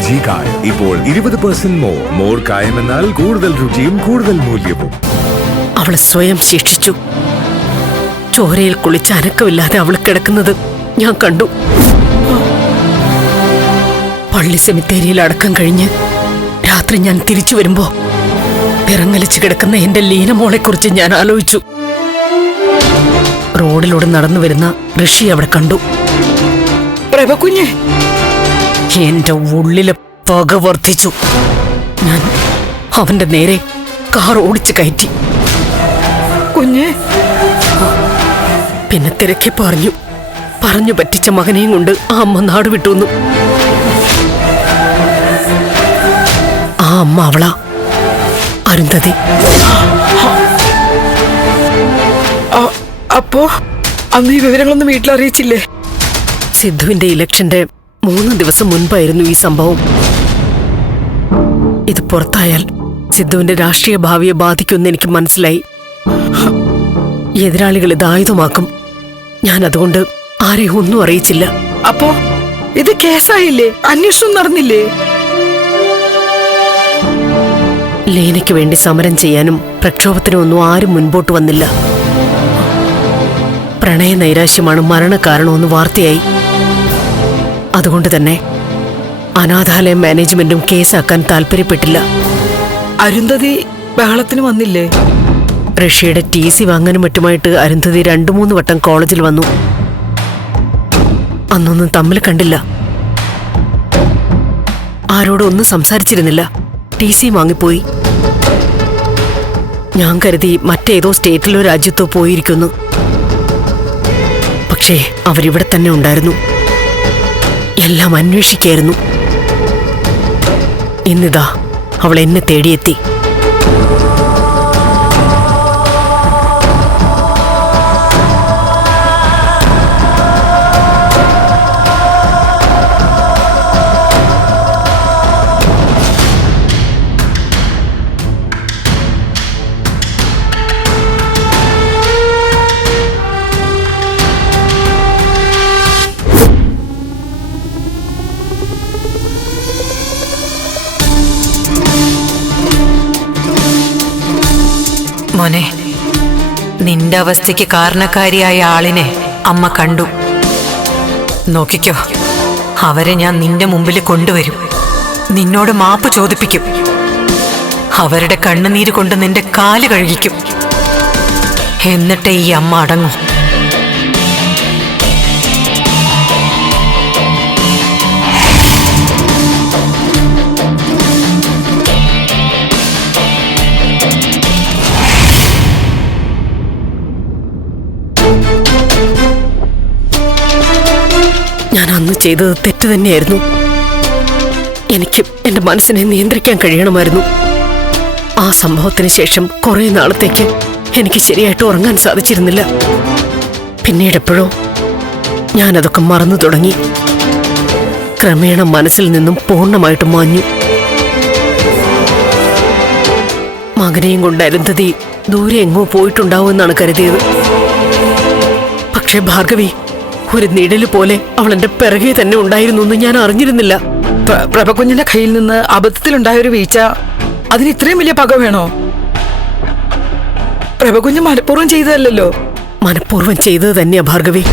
G കായം. ഇപ്പോൾ ഇരുപത് പെർസെന്റ് മോർ മോർ കായം എന്നാൽ കൂടുതൽ രുചിയും കൂടുതൽ മൂല്യവും. അവൾ സ്വയം ശിക്ഷിച്ചു. ചോരയിൽ കുളിച്ച് അനക്കമില്ലാതെ അവൾ കിടക്കുന്നത് ഞാൻ കണ്ടു. പള്ളി സെമിത്തേരിയിൽ അടക്കം കഴിഞ്ഞ് രാത്രി ഞാൻ തിരിച്ചു വരുമ്പോ പിറങ്ങലിച്ച് കിടക്കുന്ന എന്റെ ലീനമോളെ കുറിച്ച് ഞാൻ ആലോചിച്ചു. റോഡിലൂടെ നടന്നു വരുന്ന ഋഷി അവിടെ കണ്ടു. പ്രഭകുഞ്ഞ് എന്റെ ഉള്ളിലെ പക വർദ്ധിച്ചു. ഞാൻ അവന്റെ നേരെ കാർ ഓടിച്ച് കയറ്റി. കുഞ്ഞ്. പിന്നെ തിരക്കി പറഞ്ഞു പറഞ്ഞു പറ്റിച്ച മകനെയും കൊണ്ട് ആ അമ്മ നാട് വിട്ടുവന്നു ആ അമ്മ അവളാ. അരുന്ധതി. അപ്പോ അന്ന് ഈ വിവരങ്ങളൊന്നും വീട്ടിൽ അറിയിച്ചില്ലേ? സിദ്ധുവിന്റെ ഇലക്ഷന്റെ മൂന്ന് ദിവസം മുൻപായിരുന്നു ഈ സംഭവം. ഇത് പുറത്തായാൽ സിദ്ധുവിന്റെ രാഷ്ട്രീയ ഭാവിയെ ബാധിക്കുമെന്ന് എനിക്ക് മനസ്സിലായി. എതിരാളികൾ ഇത് ആയുധമാക്കും. ഞാൻ അതുകൊണ്ട് ആരെയും ഒന്നും അറിയിച്ചില്ല. അപ്പോ ഇത് കേസായില്ലേ? അന്വേഷണം നടന്നില്ലേ? ലേനയ്ക്ക് വേണ്ടി സമരം ചെയ്യാനും പ്രക്ഷോഭത്തിനും ഒന്നും ആരും മുൻപോട്ട് വന്നില്ല. പ്രണയ നൈരാശ്യമാണ് മരണകാരണമെന്ന് വാർത്തയായി. അതുകൊണ്ട് തന്നെ അനാഥാലയം മാനേജ്മെന്റും കേസാക്കാൻ താല്പര്യപ്പെട്ടില്ല. അരുന്ധതി ബഹളത്തിന് വന്നില്ലേ? റഷ്യയുടെ ടി സി വാങ്ങാനും മറ്റുമായിട്ട് അരുന്ധതി രണ്ടു മൂന്ന് വട്ടം കോളേജിൽ വന്നു. അന്നൊന്നും തമ്മിൽ കണ്ടില്ല. ആരോടൊന്നും സംസാരിച്ചിരുന്നില്ല. ടി സി വാങ്ങിപ്പോയി. ഞാൻ കരുതി മറ്റേതോ സ്റ്റേറ്റിലോ രാജ്യത്തോ പോയിരിക്കുന്നു. പക്ഷേ അവരിവിടെ തന്നെ ഉണ്ടായിരുന്നു. എല്ലാം അന്വേഷിക്കായിരുന്നു. ഇന്നിതാ അവൾ എന്നെ തേടിയെത്തി. നിന്റെ അവസ്ഥയ്ക്ക് കാരണക്കാരിയായ ആളിനെ അമ്മ കണ്ടു. നോക്കിക്കോ അവരെ ഞാൻ നിന്റെ മുമ്പിൽ കൊണ്ടുവരും. നിന്നോട് മാപ്പ് ചോദിപ്പിക്കും. അവരുടെ കണ്ണുനീര് കൊണ്ട് നിന്റെ കാൽ കഴുകിക്കും. എന്നിട്ടേ ഈ അമ്മ അടങ്ങും. ഞാൻ അന്ന് ചെയ്തത് തെറ്റ് തന്നെയായിരുന്നു. എനിക്ക് എന്റെ മനസ്സിനെ നിയന്ത്രിക്കാൻ കഴിയണമായിരുന്നു. ആ സംഭവത്തിന് ശേഷം കുറെ നാളത്തേക്ക് എനിക്ക് ശരിയായിട്ട് ഉറങ്ങാൻ സാധിച്ചിരുന്നില്ല. പിന്നീട് എപ്പോഴോ ഞാനതൊക്കെ മറന്നു തുടങ്ങി. ക്രമേണ മനസ്സിൽ നിന്നും പൂർണമായിട്ട് മാഞ്ഞു. മകനെയും കൊണ്ട് അരുന്ധതി ദൂരെ എങ്ങോ പോയിട്ടുണ്ടാവുമെന്നാണ് കരുതിയത്. പക്ഷേ ഭാർഗവി ഒരു നിഴൽ പോലെ അവൾ എന്റെ പിറകെ തന്നെ ഉണ്ടായിരുന്നു എന്ന് ഞാൻ അറിഞ്ഞിരുന്നില്ല. പ്രഭകുഞ്ഞിന്റെ കയ്യിൽ നിന്ന് അബദ്ധത്തിലുണ്ടായ ഒരു വീഴ്ച. അതിന് ഇത്രയും വലിയ പക വേണോ? പ്രഭകുഞ്ഞ് മനഃപൂർവം ചെയ്തതല്ലോ മനഃപൂർവം ചെയ്തത് തന്നെയാ ഭാർഗവി.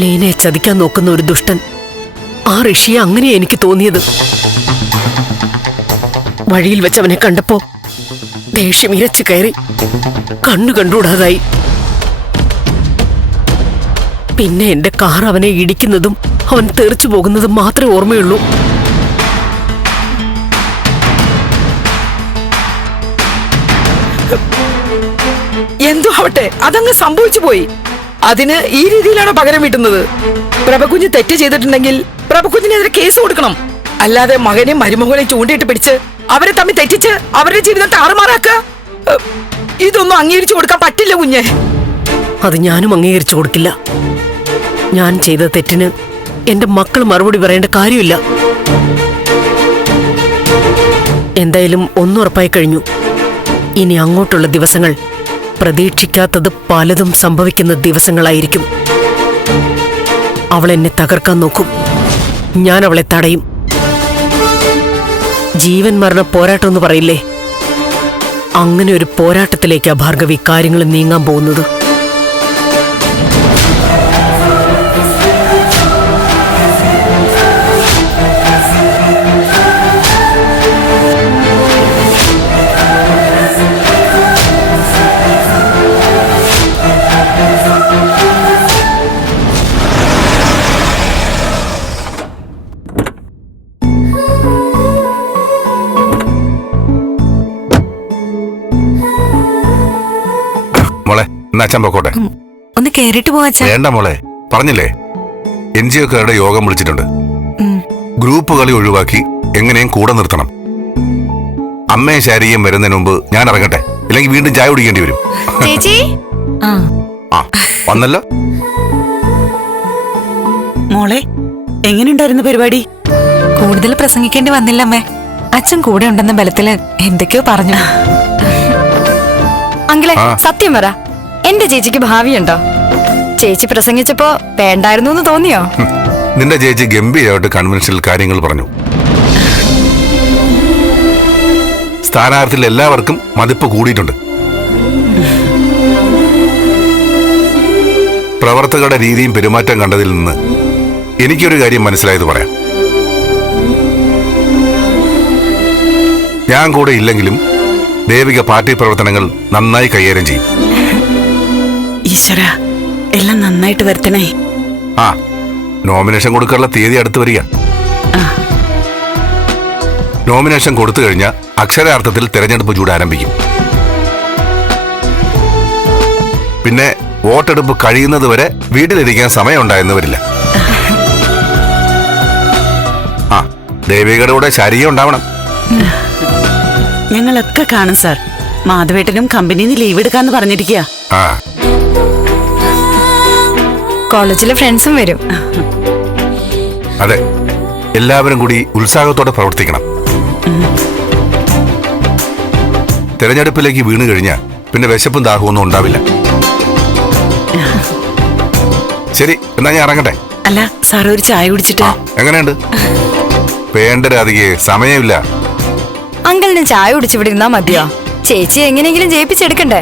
ലീനയെ ചതിക്കാൻ നോക്കുന്ന ഒരു ദുഷ്ടൻ. ആ ഋഷിയെ അങ്ങനെയാ എനിക്ക് തോന്നിയത്. വഴിയിൽ വെച്ച് അവനെ കണ്ടപ്പോ ദേഷ്യം ഇരച്ചു കയറി. കണ്ണു കണ്ടുകൂടാതായി. പിന്നെ എന്റെ കാർ അവനെ ഇടിക്കുന്നതും അവൻ തെറിച്ചു പോകുന്നതും മാത്രമേ ഓർമ്മയുള്ളൂ. എന്തോ ആവട്ടെ അതങ്ങ് സംഭവിച്ചു പോയി. അതിന് ഈ രീതിയിലാണ് പകരം വീട്ടുന്നത്? പ്രഭകുഞ്ഞ് തെറ്റ് ചെയ്തിട്ടുണ്ടെങ്കിൽ പ്രഭകുഞ്ഞിനെതിരെ കേസ് കൊടുക്കണം. അല്ലാതെ മകനെ മരുമകളെ ചൂണ്ടിയിട്ട് പിടിച്ച് അവരെ തമ്മിൽ തെറ്റിച്ച് അവരുടെ ജീവിതം താറുമാറാക്കുക ഇതൊന്നും അംഗീകരിച്ചു കൊടുക്കാൻ പറ്റില്ല കുഞ്ഞെ. അത് ഞാനും അംഗീകരിച്ചു കൊടുക്കില്ല. ഞാൻ ചെയ്ത തെറ്റിന് എന്റെ മക്കൾ മറുപടി പറയേണ്ട കാര്യമില്ല. എന്തായാലും ഒന്നുറപ്പായി കഴിഞ്ഞു. ഇനി അങ്ങോട്ടുള്ള ദിവസങ്ങൾ പ്രതീക്ഷിക്കാത്തത് പലതും സംഭവിക്കുന്ന ദിവസങ്ങളായിരിക്കും. അവൾ എന്നെ തകർക്കാൻ നോക്കും. ഞാൻ അവളെ തടയും. ജീവൻ മരണ പോരാട്ടം എന്ന് പറയില്ലേ? അങ്ങനെ ഒരു പോരാട്ടത്തിലേക്കാ ഭാർഗവി കാര്യങ്ങൾ നീങ്ങാൻ പോകുന്നത്. എന്നാ അച്ഛൻ പൊക്കോട്ടെ. ഒന്ന് കേറിട്ട് പോവാച്ചാ വേണ്ട മോളെ പറഞ്ഞില്ലേ? എൻ ജി ഒക്കാരുടെ യോഗം വിളിച്ചിട്ടുണ്ട്. ഗ്രൂപ്പ് കളി ഒഴിവാക്കി എങ്ങനെയും കൂടെ നിർത്തണം. അമ്മയും ശാരിയും വരുന്നതിന് മുമ്പ് ഞാൻ ഇറങ്ങട്ടെ. ഇല്ലെങ്കിൽ വീണ്ടും ചായ കുടിക്കേണ്ടി വരും. ചേച്ചി? ആ. വന്നല്ലോ. മോളെ എങ്ങനെയുണ്ടായിരുന്നു പരിപാടി? കൂടുതൽ പ്രസംഗിക്കേണ്ടി വന്നില്ലമ്മേ അച്ഛൻ കൂടെ ഉണ്ടെന്ന ബലത്തിൽ എന്തൊക്കെയോ പറഞ്ഞു. അങ്കിളെ. സത്യം പറ. എന്റെ ചേച്ചിക്ക് ഭാവിയുണ്ടോ? ചേച്ചി പ്രസംഗിച്ചപ്പോ വേണ്ടായിരുന്നു എന്ന് തോന്നിയോ? നിന്റെ ചേച്ചി ഗംഭീരമായിട്ട് കൺവെൻഷനിൽ കാര്യങ്ങൾ പറഞ്ഞു. സ്ഥാനാർത്ഥിയിൽ എല്ലാവർക്കും മതിപ്പ് കൂടിയിട്ടുണ്ട്. പ്രവർത്തകരുടെ രീതിയും പെരുമാറ്റം കണ്ടതിൽ നിന്ന് എനിക്കൊരു കാര്യം മനസ്സിലായത് പറയാം. ഞാൻ കൂടെ ഇല്ലെങ്കിലും ദേവിക പാർട്ടി പ്രവർത്തനങ്ങൾ നന്നായി കൈകാര്യം ചെയ്യും. ഈശ്വര എല്ലാം നന്നായിട്ട് വരുത്തണേ. ആ നോമിനേഷൻ കൊടുക്കാനുള്ള തീയതി അടുത്ത് വരിക. നോമിനേഷൻ കൊടുത്തു കഴിഞ്ഞാൽ അക്ഷരാർത്ഥത്തിൽ തിരഞ്ഞെടുപ്പ് ചൂട് ആരംഭിക്കും. പിന്നെ വോട്ടെടുപ്പ് കഴിയുന്നത് വരെ വീട്ടിലിരിക്കാൻ സമയമുണ്ടായെന്ന് വരില്ല. ആ ദേവികയുടെ കൂടെ ശരീരം ഉണ്ടാവണം. ഞങ്ങളൊക്കെ കാണും സാർ. മാധവേട്ടനും കമ്പനിന്ന് ലീവ് എടുക്കാന്ന് പറഞ്ഞിരിക്കുക ആ. കോളേജിലെ ഫ്രണ്ട്സും വരും. അതെ എല്ലാവരും കൂടി ഉത്സാഹത്തോടെ പ്രവർത്തിക്കണം. തെരഞ്ഞെടുപ്പിലേക്ക് വീണു കഴിഞ്ഞാൽ പിന്നെ വിശപ്പും ദാഹവും ഉണ്ടാവില്ല. ശരി എന്നാ ഞാൻ ഇറങ്ങട്ടെ? അല്ല സാർ ഒരു ചായ കുടിച്ചിട്ട്. എങ്ങനെയുണ്ട്? വേണ്ട രാധികയെ സമയമില്ല. അങ്കിളിന് ചായ കുടിച്ചിവിടെ ഇരുന്നാ മതിയോ? ചേച്ചി എങ്ങനെയെങ്കിലും ജയിപ്പിച്ചെടുക്കണ്ടേ?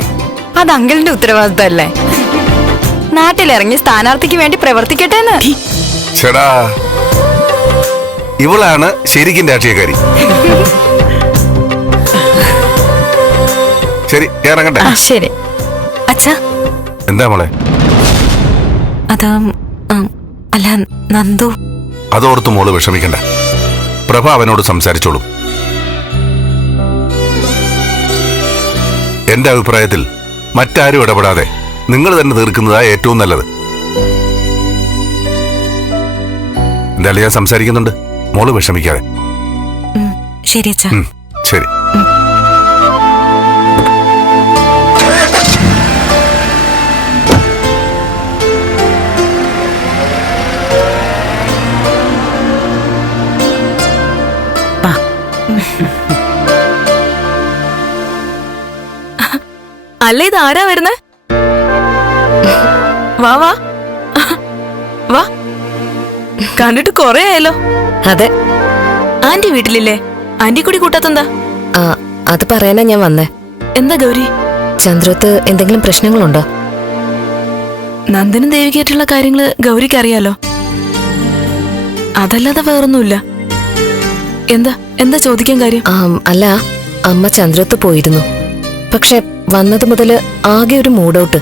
അത് അങ്കിളിന്റെ ഉത്തരവാദിത്തമല്ലേ? നാട്ടിലിറങ്ങി സ്ഥാനാർത്ഥിക്ക് വേണ്ടി പ്രവർത്തിക്കട്ടെ എന്ന്. ചേടാ ഇവളാണ് ശരിക്കും രാഷ്ട്രീയക്കാരി. ശരി ഞാൻ ഇറങ്ങട്ടെ. ആ ശരി. അച്ഛാ. എന്താ മോളെ? അത് ഉം, അല്ല നന്ദു. അതോർത്ത് മോൾ വിഷമിക്കണ്ട. പ്രഭ അവനോട് സംസാരിച്ചോളും. എന്റെ അഭിപ്രായത്തിൽ മറ്റാരും ഇടപെടാതെ നിങ്ങൾ തന്നെ തീർക്കുന്നതാ ഏറ്റവും നല്ലത്. എന്തായാലും ഞാൻ സംസാരിക്കുന്നുണ്ട്. മോൾ വിഷമിക്കാതെ. ശരി ശരി. അല്ല ഇത് ആരാ വരുന്നേ? വാ വാ. വാ. കണ്ടിട്ട് കൊറേ ആയല്ലോ. അതെ. ആന്റി വീട്ടിലില്ലേ? ആന്റി കൂടി കൂട്ടാത്തെന്താ? ആ അത് പറയാനാ ഞാൻ വന്നേ. എന്താ ഗൗരി? ചന്ദ്രത്ത് എന്തെങ്കിലും പ്രശ്നങ്ങളുണ്ടോ? നന്ദനും ദേവിക്കായിട്ടുള്ള കാര്യങ്ങൾ ഗൗരിക്ക് അറിയാലോ അതല്ലാതെ വേറൊന്നുമില്ല. എന്താ എന്താ ചോദിക്കാൻ കാര്യം? അല്ല അമ്മ ചന്ദ്രത്ത് പോയിരുന്നു. പക്ഷെ വന്നത് മുതൽ ആകെ ഒരു മൂഡൌട്ട്.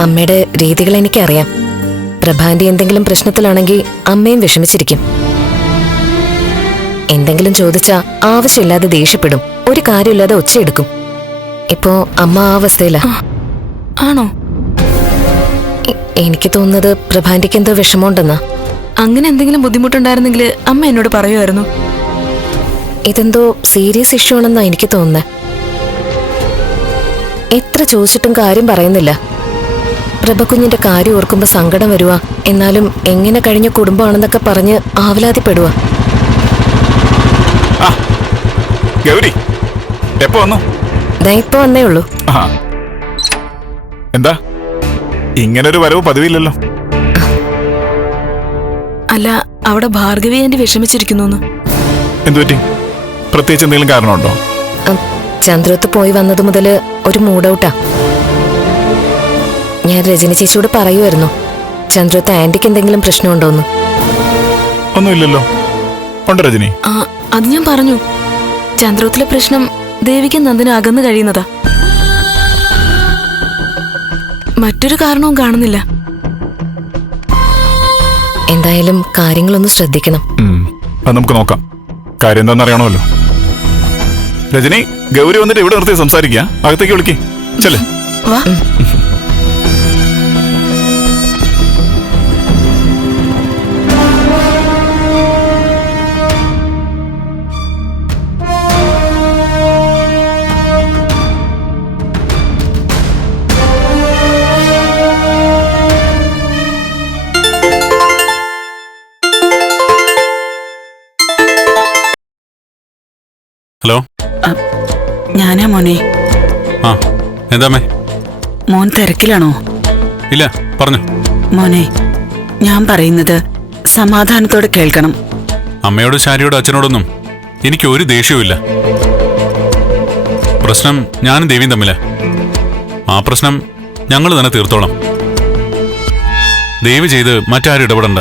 അമ്മയുടെ രീതികൾ എനിക്കറിയാം. പ്രഭാന്റെ എന്തെങ്കിലും പ്രശ്നത്തിലാണെങ്കിൽ അമ്മയും വിഷമിച്ചിരിക്കും. എന്തെങ്കിലും ചോദിച്ചാ ആവശ്യമില്ലാതെ ദേഷ്യപ്പെടും. ഒരു കാര്യമില്ലാതെ ഒച്ചയെടുക്കും. ഇപ്പോ അമ്മ ആ അവസ്ഥയിലാ. ആണോ? എനിക്ക് തോന്നുന്നത് പ്രഭാന്റിക്ക് എന്തോ വിഷമമുണ്ടെന്നാ. അങ്ങനെ എന്തെങ്കിലും ബുദ്ധിമുട്ടുണ്ടായിരുന്നെങ്കിൽ അമ്മ എന്നോട് പറയുമായിരുന്നു. ഇതെന്തോ സീരിയസ് ഇഷ്യൂ ആണെന്നാ എനിക്ക് തോന്നുന്നത് എത്ര ചോദിച്ചിട്ടും കാര്യം പറയുന്നില്ല. പ്രഭകുഞ്ഞിന്റെ കാര്യം ഓർക്കുമ്പോ സങ്കടം വരുവാ. എന്നാലും എങ്ങനെ കഴിഞ്ഞ കുടുംബമാണെന്നൊക്കെ പറഞ്ഞ് ആവലാതിപ്പെടുക ഗൗരി എപ്പോ വന്നു? ദാ ഇപ്പൊ വന്നേ ഉള്ളൂ. എന്താ? ഇങ്ങനൊരു വരവ് പതിവില്ലല്ലോ. അല്ല അവിടെ ഭാർഗവി ആന്റി വിഷമിച്ചിരിക്കുന്നു പ്രത്യേകിച്ച് എന്തെങ്കിലും കാരണമുണ്ടോ? അം, ചന്ദ്രത്ത് പോയി വന്നത് മുതൽ ഒരു മൂഡൌട്ടാ. ഞാൻ രജനി ചേച്ചിയോട് പറയുമായിരുന്നു ചന്ദ്രത്ത് ആന്റിക്ക് എന്തെങ്കിലും പ്രശ്നമുണ്ടോന്ന്. ഒന്നുമില്ലല്ലോ. ഉണ്ട് രജനി. ആ അത് ഞാൻ പറഞ്ഞു. ചന്ദ്രോത്തിലെ പ്രശ്നം ദേവിക്ക് നന്ദിന് അകന്നു കഴിയുന്നതാ. മറ്റൊരു കാരണവും കാണുന്നില്ല. എന്തായാലും കാര്യങ്ങളൊന്ന് ശ്രദ്ധിക്കണം. ഉം, അത് നമുക്ക് നോക്കാം. കാര്യം എന്താണെന്ന് അറിയണമല്ലോ. രജനി ഗൗരി വന്നിട്ട് ഇവിടെ നിർത്തി സംസാരിക്കുക അകത്തേക്ക് വിളിക്കേ. ചെല്ലേ. വാ. ഹലോ? ഞാനാ മോനെ. ആ എന്താമേ മോൻ തിരക്കിലാണോ? ഇല്ല പറഞ്ഞു. മോനെ ഞാൻ പറയുന്നത് സമാധാനത്തോടെ കേൾക്കണം. അമ്മയോടും ശാരിയോടും അച്ഛനോടൊന്നും എനിക്ക് ഒരു ദേഷ്യവുമില്ല പ്രശ്നം ഞാനും ദേവിയും തമ്മില. ആ പ്രശ്നം ഞങ്ങൾ തന്നെ തീർത്തോളാം. ദേവി ചെയ്ത് മറ്റാരും ഇടപെടണ്ട.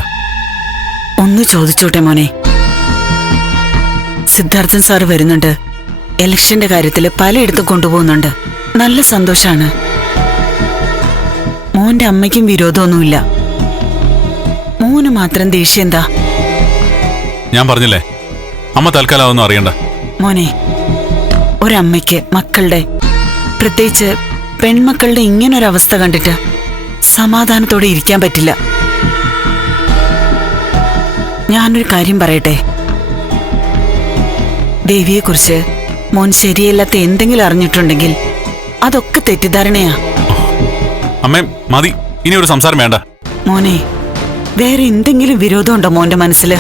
ഒന്ന് ചോദിച്ചോട്ടെ മോനെ. സിദ്ധാർത്ഥൻ സാർ വരുന്നുണ്ട്. ഇലക്ഷന്റെ കാര്യത്തിൽ പലയിടത്തും കൊണ്ടുപോകുന്നുണ്ട്. നല്ല സന്തോഷാണ്. മോന്റെ അമ്മയ്ക്കും വിരോധമൊന്നുമില്ല. മോന് മാത്രം ദേഷ്യം എന്താ? ഞാൻ പറഞ്ഞില്ലേ? അമ്മ തൽക്കാലം അറിയണ്ട. മോനെ ഒരമ്മയ്ക്ക് മക്കളുടെ പ്രത്യേകിച്ച് പെൺമക്കളുടെ ഇങ്ങനൊരവസ്ഥ കണ്ടിട്ട് സമാധാനത്തോടെ ഇരിക്കാൻ പറ്റില്ല. ഞാനൊരു കാര്യം പറയട്ടെ? ദേവിയെക്കുറിച്ച് മോൻ ശരിയല്ലാത്ത എന്തെങ്കിലും അറിഞ്ഞിട്ടുണ്ടെങ്കിൽ അതൊക്കെ തെറ്റിദ്ധാരണയാ. അമ്മേ മതി. ഇനി ഒരു സംസാരം വേണ്ട. മോനെ വേറെ എന്തെങ്കിലും വിരോധമുണ്ടോ മോന്റെ മനസ്സിൽ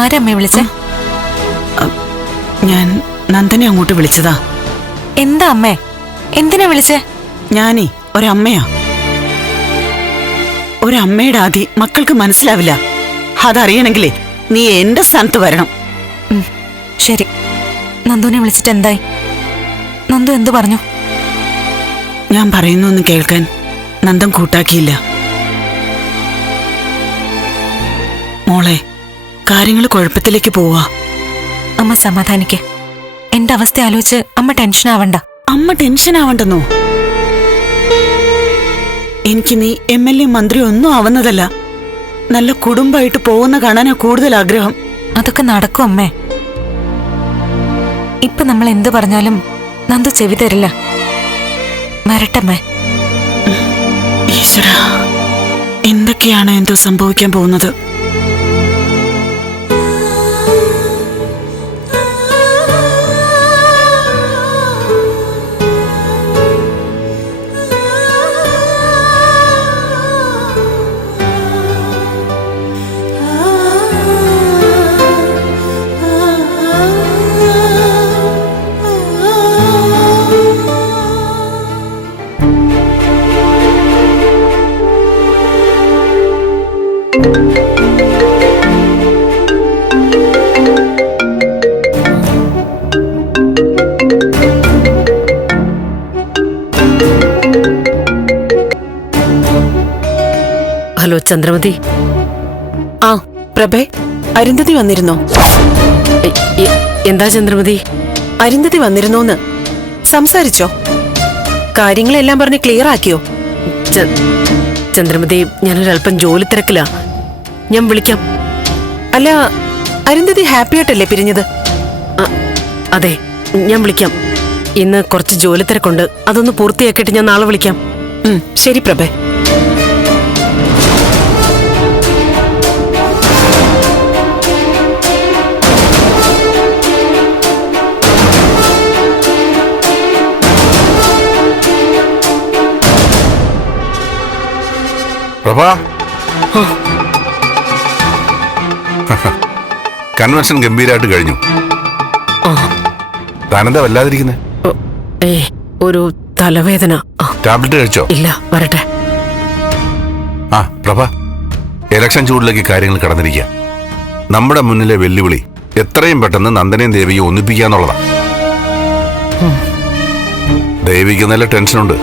ആരമ്മേ വിളിച്ച? ഞാൻ നന്ദനെ അങ്ങോട്ട് വിളിച്ചതാ. എന്താ അമ്മേ? എന്തിനാ വിളിച്ചേ? ഞാനേ ഒരമ്മയാ. ഒരമ്മയുടെ ആദി മക്കൾക്ക് മനസ്സിലാവില്ല. അതറിയണമെങ്കിലേ നീ എന്റെ സ്ഥാനത്ത് വരണം. ശരി. നന്ദുവിനെ വിളിച്ചിട്ട് എന്തായി? നന്ദു എന്തു പറഞ്ഞു? ഞാൻ പറയുന്നൊന്നും കേൾക്കാൻ നന്ദൻ കൂട്ടാക്കിയില്ല. മോളെ കാര്യങ്ങൾ കുഴപ്പത്തിലേക്ക് പോവാ. അമ്മ സമാധാനിക്കേ. എന്റെ അവസ്ഥ ആലോചിച്ച് അമ്മ ടെൻഷൻ ആവണ്ട അമ്മ ടെൻഷൻ ആവണ്ടെന്നോ? എനിക്ക് നീ എം എൽ എ മന്ത്രി ഒന്നും ആവുന്നതല്ല. നല്ല കുടുംബമായിട്ട് പോകുന്ന കാണാനാ കൂടുതൽ ആഗ്രഹം. അതൊക്കെ നടക്കും അമ്മേ. ഇപ്പൊ നമ്മൾ എന്ത് പറഞ്ഞാലും നന്ദു ചെവി തരില്ല. വരട്ടമ്മേ ഈശ്വര എന്തൊക്കെയാണ് എന്തോ സംഭവിക്കാൻ പോകുന്നത്? ചന്ദ്രമതി. ആ പ്രഭേ അരുന്ധതി വന്നിരുന്നോ? എന്താ ചന്ദ്രമതി? അരുന്ധതി വന്നിരുന്നോന്ന് സംസാരിച്ചോ? കാര്യങ്ങളെല്ലാം പറഞ്ഞ് ക്ലിയർ ആക്കിയോ? ചന്ദ്രമതി ഞാനൊരല്പം ജോലി തിരക്കില്ല ഞാൻ വിളിക്കാം. അല്ല അരുന്ധതി ഹാപ്പി ആയിട്ടല്ലേ പിരിഞ്ഞത്? അതെ ഞാൻ വിളിക്കാം. ഇന്ന് കുറച്ച് ജോലി തിരക്കുണ്ട്. അതൊന്ന് പൂർത്തിയാക്കിയിട്ട് ഞാൻ നാളെ വിളിക്കാം. ശരി പ്രഭേ. പ്രഭ. കൺവെൻഷൻ ഗംഭീരമായിട്ട് കഴിഞ്ഞു. താനെന്താ വല്ലാതിരിക്കുന്നേ? ഏ ഒരു തലവേദന. ടാബ്ലറ്റ് കഴിച്ചോ? ഇല്ല വരട്ടെ. ആ പ്രഭ. ഇലക്ഷൻ ചൂടിലേക്ക് കാര്യങ്ങൾ കടന്നിരിക്കുക നമ്മുടെ മുന്നിലെ വെല്ലുവിളി എത്രയും പെട്ടെന്ന് നന്ദനയും ദേവിയും ഒന്നിപ്പിക്കുക എന്നുള്ളതാ ദേവിക്ക് നല്ല ടെൻഷനുണ്ട്.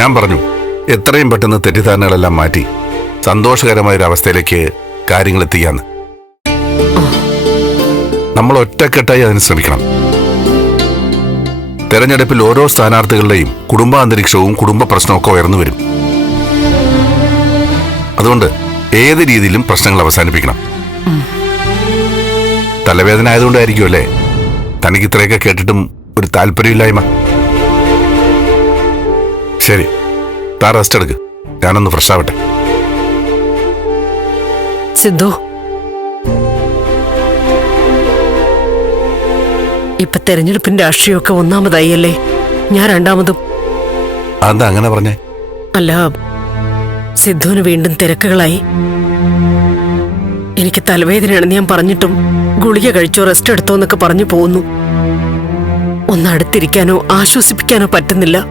ഞാൻ പറഞ്ഞു എത്രയും പെട്ടെന്ന് തെറ്റിദ്ധാരണകളെല്ലാം മാറ്റി സന്തോഷകരമായ ഒരു അവസ്ഥയിലേക്ക് കാര്യങ്ങൾ എത്തിക്കാന്ന് നമ്മൾ ഒറ്റക്കെട്ടായി അതിന് ശ്രമിക്കണം. തെരഞ്ഞെടുപ്പിൽ ഓരോ സ്ഥാനാർത്ഥികളുടെയും കുടുംബാന്തരീക്ഷവും കുടുംബ പ്രശ്നമൊക്കെ ഉയർന്നു വരും. അതുകൊണ്ട് ഏത് രീതിയിലും പ്രശ്നങ്ങൾ അവസാനിപ്പിക്കണം. തലവേദന ആയതുകൊണ്ടായിരിക്കും അല്ലേ? തനിക്ക് ഇത്രയൊക്കെ കേട്ടിട്ടും ഒരു താല്പര്യമില്ലായ്മ. ശരി. താ റെസ്റ്റ് എടുക്ക്. ഞാനൊന്ന് ഫ്രഷ് ആവട്ടെ. സിദ്ധു ഇപ്പൊ തെരഞ്ഞെടുപ്പിന്റെ രാഷ്ട്രീയമൊക്കെ ഒന്നാമതായി അല്ലേ? ഞാൻ രണ്ടാമതും. അതെന്താ അങ്ങനെ പറഞ്ഞേ? അല്ല സിദ്ധുവിന് വീണ്ടും തിരക്കുകളായി. എനിക്ക് തലവേദനയാണെന്ന് ഞാൻ പറഞ്ഞിട്ടും ഗുളിക കഴിച്ചോ റെസ്റ്റ് എടുത്തോ എന്നൊക്കെ പറഞ്ഞു പോകുന്നു. ഒന്ന് അടുത്തിരിക്കാനോ ആശ്വസിപ്പിക്കാനോ പറ്റുന്നില്ല.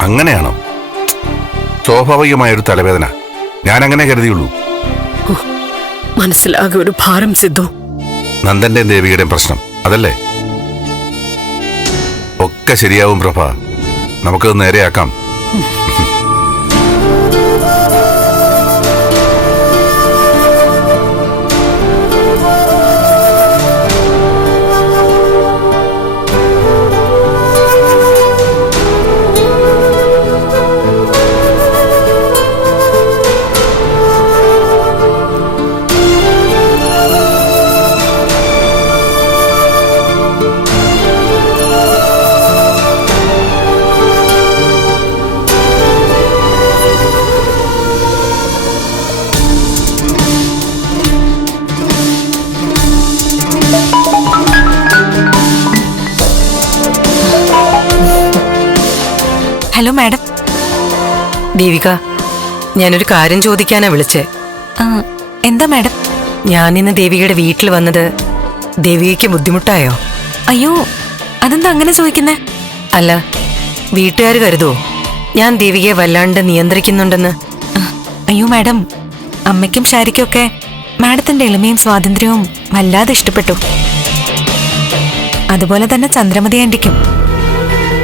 അങ്ങനെയാണോ? സ്വാഭാവികമായ ഒരു തലവേദന. ഞാൻ അങ്ങനെ കരുതിയുള്ളൂ മനസ്സിലാകെ ഒരു ഭാരം സിദ്ധു. നന്ദന്റെയും ദേവിയുടെയും പ്രശ്നം അതല്ലേ? ഒക്കെ ശരിയാവും പ്രഭ. നമുക്കത് നേരെയാക്കാം. ദേവിക ഞാനൊരു കാര്യം ചോദിക്കാനാ വിളിച്ചേ. ആ, എന്താ മാഡം? ഞാൻ ഇന്ന് ദേവികയുടെ വീട്ടിൽ വന്നത് ദേവികയ്ക്ക് ബുദ്ധിമുട്ടായോ? അയ്യോ അതെന്താ അങ്ങനെ ചോദിക്കുന്നേ? അല്ല വീട്ടുകാർ കരുതുവോ ഞാൻ ദേവികയെ വല്ലാണ്ട് നിയന്ത്രിക്കുന്നുണ്ടെന്ന്. അയ്യോ മാഡം അമ്മയ്ക്കും ഷാരിക്കൊക്കെ മാഡത്തിന്റെ എളിമയും സ്വാതന്ത്ര്യവും വല്ലാതെ ഇഷ്ടപ്പെട്ടു. അതുപോലെ തന്നെ ചന്ദ്രമതി ആന്റിക്കും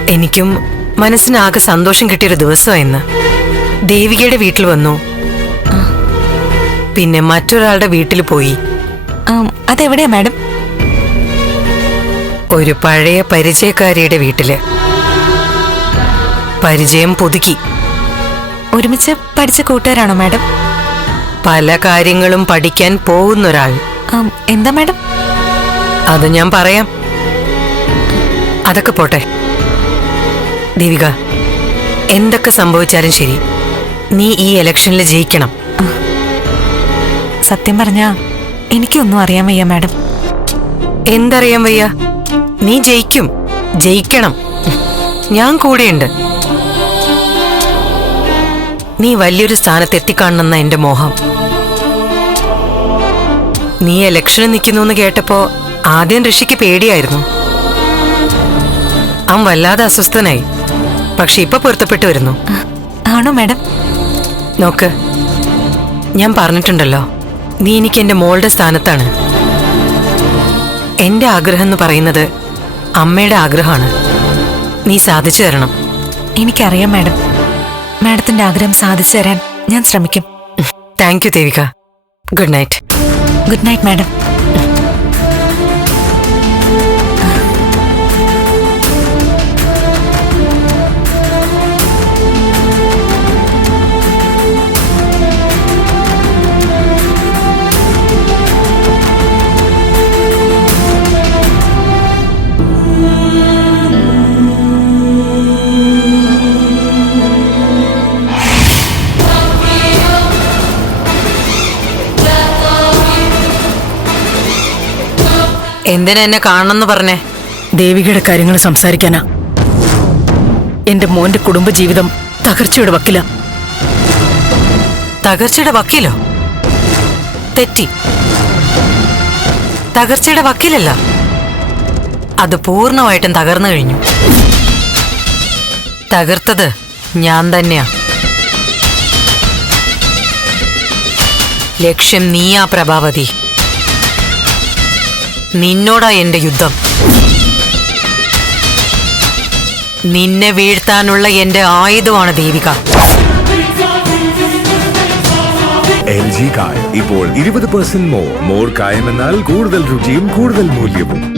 എനിക്കും മനസ്സിനാകെ സന്തോഷം കിട്ടിയൊരു ദിവസമാണ് ഇന്ന്. ദേവികയുടെ വീട്ടിൽ വന്നു. പിന്നെ മറ്റൊരാളുടെ വീട്ടിൽ പോയി. അതെവിടെയാ മാഡം? ഒരു പഴയ പരിചയക്കാരിയുടെ വീട്ടിൽ. പരിചയം പുതുക്കി. ഒരുമിച്ച് പഠിച്ച കൂട്ടുകാരാണോ മാഡം? പല കാര്യങ്ങളും പഠിക്കാൻ പോകുന്നൊരാൾ. ഒരാൾ എന്താ മാഡം? അത് ഞാൻ പറയാം. അതൊക്കെ പോട്ടെ. ദേവിക എന്തൊക്കെ സംഭവിച്ചാലും ശരി. നീ ഈ ഇലക്ഷനിൽ ജയിക്കണം. സത്യം പറഞ്ഞ എനിക്കൊന്നും അറിയാൻ വയ്യ മാഡം. എന്തറിയാൻ വയ്യ? നീ ജയിക്കും. ജയിക്കണം. ഞാൻ കൂടെയുണ്ട്. നീ വലിയൊരു സ്ഥാനത്ത് എത്തിക്കാണെന്ന എന്റെ മോഹം. നീ ഇലക്ഷന് നിൽക്കുന്നു എന്ന് കേട്ടപ്പോ ആദ്യം ഋഷിക്ക് പേടിയായിരുന്നു. അവൻ വല്ലാതെ അസ്വസ്ഥനായി. പക്ഷെ ഇപ്പൊ പൊരുത്തപ്പെട്ടു വരുന്നു. ആണോ മാഡം? നോക്ക് ഞാൻ പറഞ്ഞിട്ടുണ്ടല്ലോ നീ എനിക്ക് എന്റെ മോളുടെ സ്ഥാനത്താണ്. എന്റെ ആഗ്രഹം എന്ന് പറയുന്നത് അമ്മയുടെ ആഗ്രഹമാണ്. നീ സാധിച്ചു തരണം. എനിക്കറിയാം മാഡം. മാഡത്തിന്റെ ആഗ്രഹം സാധിച്ചു തരാൻ ഞാൻ ശ്രമിക്കും. Thank you Devika. Good night good night madam. എന്തിനാ എന്നെ കാണണമെന്ന് പറഞ്ഞേ? ദേവികയുടെ കാര്യങ്ങൾ സംസാരിക്കാനാ. എന്റെ മോന്റെ കുടുംബജീവിതം തകർച്ചയുടെ വക്കില. തകർച്ചയുടെ വക്കിലോ? തെറ്റി. തകർച്ചയുടെ വക്കിലല്ല. അത് പൂർണമായിട്ടും തകർന്നു കഴിഞ്ഞു. തകർത്തത് ഞാൻ തന്നെയാ. ലക്ഷ്യം നീയാ പ്രഭാവതി. നിന്നോടാ എന്റെ യുദ്ധം. നിന്നെ വീഴ്ത്താനുള്ള എന്റെ ആയുധമാണ് ദേവിക. എൽ ജി ഇപ്പോൾ ഇരുപത് പെർസെന്റ് മോർ മോർ കായം എന്നാൽ കൂടുതൽ രുചിയും കൂടുതൽ മൂല്യവും.